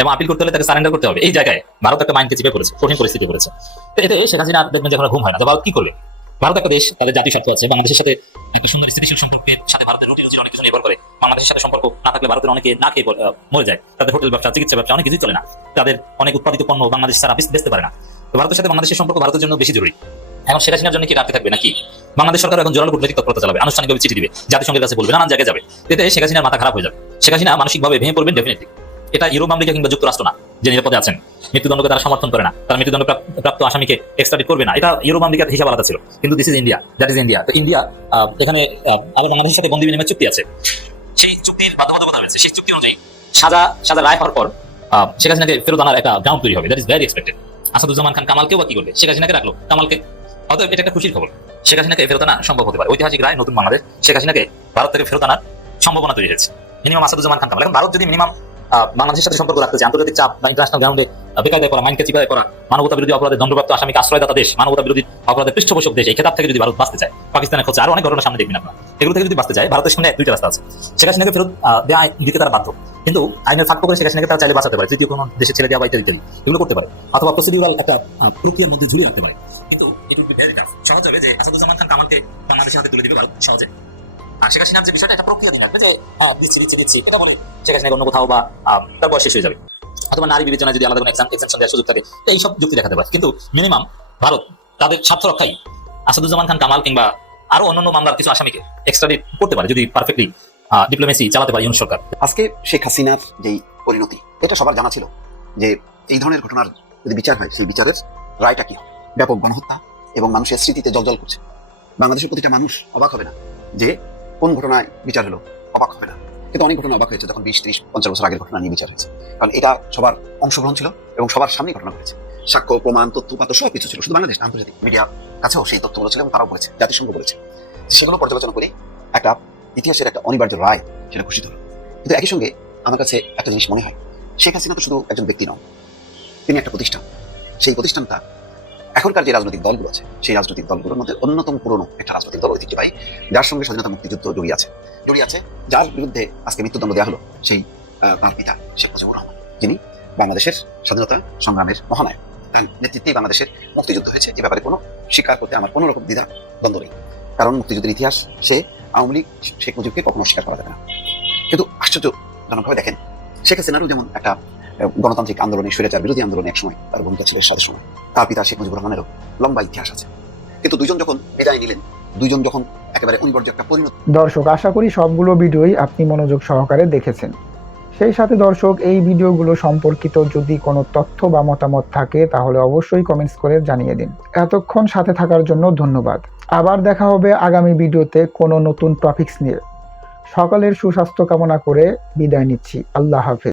এবং আপিল করতে হলে তাকে সারেন্ডার করতে হবে। এই জায়গায় ভারত একটা মাইন্ডকে চিপে পড়েছে, কঠিন পরিস্থিতি করেছে। এতে শেখ হাসিনা দেখবেন যখন ঘুম হয় না, তো ভারত কি করবে? ভারত একটা দেশ, তাদের জাতীয় স্বার্থ আছে, বাংলাদেশের সাথে একটি সুন্দর স্থিতিশীল সম্পর্কের সাথে ভারতের রুটি রুজির অনেক কিছু নির্ভর করে। বাংলাদেশের সাথে সম্পর্ক না থাকলে ভারতের অনেকে না খেয়ে মরে যায়, তাদের হোটেল ব্যবসা, চিকিৎসা ব্যবসা অনেক কিছুই চলে না, তাদের অনেক উৎপাদিত পণ্য বাংলাদেশ ছাড়া বেচতে পারে না। তো ভারতের সাথে বাংলাদেশের সম্পর্ক ভারতের জন্য বেশি জরুরি। এখন শেখ হাসিনার জন্য কি রাখতে থাকবে নাকি? বাংলাদেশ সরকার এখন জোরালো কূটনৈতিক তৎপরতা চালাবে, আনুষ্ঠানিকভাবে চিঠি দিবে, জাতিসংঘের কাছে বলবে, নানান জায়গায় যাবে। এতে শেখ হাসিনার মাথা খারাপ হয়ে যাবে, শেখ হাসিনা মানসিকভাবে ভেঙে পড়বেন ডেফিনেটলি। এটা ইউরোপ আমেরিকা কিংবা যুক্তরাষ্ট্র না, যে নিরাপদে আছেন, মৃত্যুদণ্ডকে তারা সমর্থন করে না, তারা মৃত্যুদণ্ড প্রাপ্ত আসামিকে এক্সট্রাডিট করবে না, এটা ইউরোপ আমেরিকার হিসাব আলাদা ছিল। কিন্তু this is India, that is India. তো ইন্ডিয়া এখানে আবার বাংলাদেশের সাথে বন্দী বিনিময় চুক্তি আছে, সেই চুক্তির বাধ্যবাধকতা রয়েছে। সেই চুক্তি অনুযায়ী সাজা রায় হওয়ার পর শেখ হাসিনাকে ফেরত আনার একটা গ্রাউন্ড তৈরি হবে, that is very expected. Asaduzzaman Khan কামালকেও বা কি করবে? শেখ হাসিনাকে রাখলো, কামালকে। অতএব এটা একটা খুশির খবর, শেখ হাসিনাকে ফেরত আনা সম্ভব হতে পারে। ঐতিহাসিক রায়, নতুন বাংলাদেশ, শেখ হাসিনাকে ভারত থেকে ফেরত আনার সম্ভাবনা তৈরি হয়েছে। মিনিমাম আসাদুজ্জামান খান কামাল। এখন ভারত যদি মিনিমাম বাংলাদেশের সাথে সম্পর্ক রাখতে চায়, আন্তর্জাতিক চাপ বা ইন্টারন্যাশনাল গ্রাউন্ডে বেকায়দা করা, মাইন্ডকে চিপায় করা, মানবতা বিরোধী অপরাধের দণ্ডপ্রাপ্ত আসামিকে আশ্রয়দাতা দেশ, মানবতা বিরোধী অপরাধের পৃষ্ঠপোষক দেশ, এই খেতাব থেকে যদি ভারত বাঁচতে চায়, পাকিস্তানের খোঁজে আরো অনেক ঘটনার সামনে দেখবেন আপনারা, এগুলো থেকে যদি বাঁচতে চায়, ভারতের সামনে দুইটা রাস্তা আছে। শেখ হাসিনাকে ফেরত দেওয়া দিতে তারা বাধ্য, কিন্তু আইনের ফাঁক করে শেখ হাসিনাকে তারা চাইলে বাঁচাতে পারে, তৃতীয় কোনো দেশে ছেড়ে দেওয়া বা ইত্যাদি এগুলো করতে পারে, অথবা প্রসিডিউরাল একটা প্রক্রিয়ার মধ্যে ঝুলিয়ে রাখতে পারে। কিন্তু it would be very tough. সহজ হবে যে আসাদুজ্জামান খান কামালকে বাংলাদেশের হাতে তুলে দিবে ভারত সহজে। আর শেখ হাসিনার যে বিষয়টা, একটা প্রক্রিয়া দিন রাখবে যে দিচ্ছি এটা বলে শেখ হাসিনাকে অন্য কোথাও বা তার বয়স শেষ হয়ে যাবে, অথবা নারী বিবেচনায় যদি আলাদা কোনো এক্সামশন দেওয়ার সুযোগ থাকে, এইসব যুক্তি দেখাতে পারে। কিন্তু মিনিমাম ভারত তাদের স্বার্থ রক্ষাই আসাদুজ্জামান খান কামাল কিংবা আরো অন্যান্য মামলার কিছু আসামিকে এক্সট্রাডিট করতে পারে, যদি পারফেক্টলি ডিপ্লোমেসি চালাতে পারে ইউনূস সরকার। আজকে শেখ হাসিনার যেই পরিণতি, এটা সবার জানা ছিল যে এই ধরনের ঘটনার যদি বিচার হয়, সেই বিচারের রায়টা কি হবে। ব্যাপক গণহত্যা এবং মানুষের স্মৃতিতে জলজল করছে। বাংলাদেশের প্রতিটা মানুষ অবাক হবে না যে কোন ঘটনায় বিচার হলো, অবাক হবে না। কিন্তু অনেক ঘটনা অবাক হয়েছে যখন 20, 30, 50 বছর আগের ঘটনা নিয়ে বিচার হয়েছে, কারণ এটা সবার অংশগ্রহণ ছিল এবং সবার সামনে ঘটনা ঘটেছে। সাক্ষ্য, প্রমাণ, তথ্যপাত সব কিছু ছিল। শুধু বাংলাদেশ, আন্তর্জাতিক মিডিয়ার কাছেও সেই তথ্যগুলো ছিল এবং তারাও বলেছে, জাতিসংঘ বলেছে। সেগুলো পর্যালোচনা করে একটা ইতিহাসের একটা অনিবার্য রায়, সেটা ঘোষিত হলো। কিন্তু একই সঙ্গে আমার কাছে একটা জিনিস মনে হয়, শেখ হাসিনা তো শুধু একজন ব্যক্তি নন, তিনি একটা প্রতিষ্ঠান। সেই প্রতিষ্ঠানটা এখনকার যে রাজনৈতিক দলগুলো আছে, সেই রাজনৈতিক দলগুলোর মধ্যে অন্যতম পুরনো একটা রাজনৈতিক দল, ঐতিহ্যবাহী, যার সঙ্গে স্বাধীনতা মুক্তিযুদ্ধ জড়িয়ে আছে, যার বিরুদ্ধে আজকে মৃত্যুদণ্ড দেওয়া হলো, সেই তাঁর পিতা শেখ মুজিবুর রহমান, যিনি বাংলাদেশের স্বাধীনতা সংগ্রামের মহানায়ক। তার নেতৃত্বেই বাংলাদেশের মুক্তিযুদ্ধ হয়েছে। এ ব্যাপারে কোনো স্বীকার করতে আমার কোনো রকম দ্বিধা দ্বন্দ্ব নেই, কারণ মুক্তিযুদ্ধের ইতিহাস সে আওয়ামী লীগ শেখ মুজিবকে কখনো স্বীকার করা যাবে না। কিন্তু আশ্চর্যজনকভাবে দেখেন, শেখ হাসিনারও যেমন একটা গণতান্ত্রিক আন্দোলনে, স্বৈরাচার বিরোধী আন্দোলনে একসময় তার ভূমিকা ছিল এরশাদের সময়। তার পিতা শেখ মুজিবুর রহমানেরও লম্বা ইতিহাস আছে। কিন্তু দুইজন যখন বিদায় নিলেন, দুইজন যখন একেবারে অনিবার্য একটা পরিণতি। দর্শক, আশা করি সবগুলো ভিডিওই আপনি মনোযোগ সহকারে দেখেছেন। সেই সাথে দর্শক, এই ভিডিওগুলো সম্পর্কিত যদি কোনো তথ্য বা মতামত থাকে তাহলে অবশ্যই কমেন্টস করে জানিয়ে দিন। এতক্ষণ সাথে থাকার জন্য ধন্যবাদ। আবার দেখা হবে আগামী ভিডিওতে কোনো নতুন টপিকস নিয়ে। সকলের সুস্বাস্থ্য কামনা করে বিদায় নিচ্ছি। আল্লাহ হাফেজ।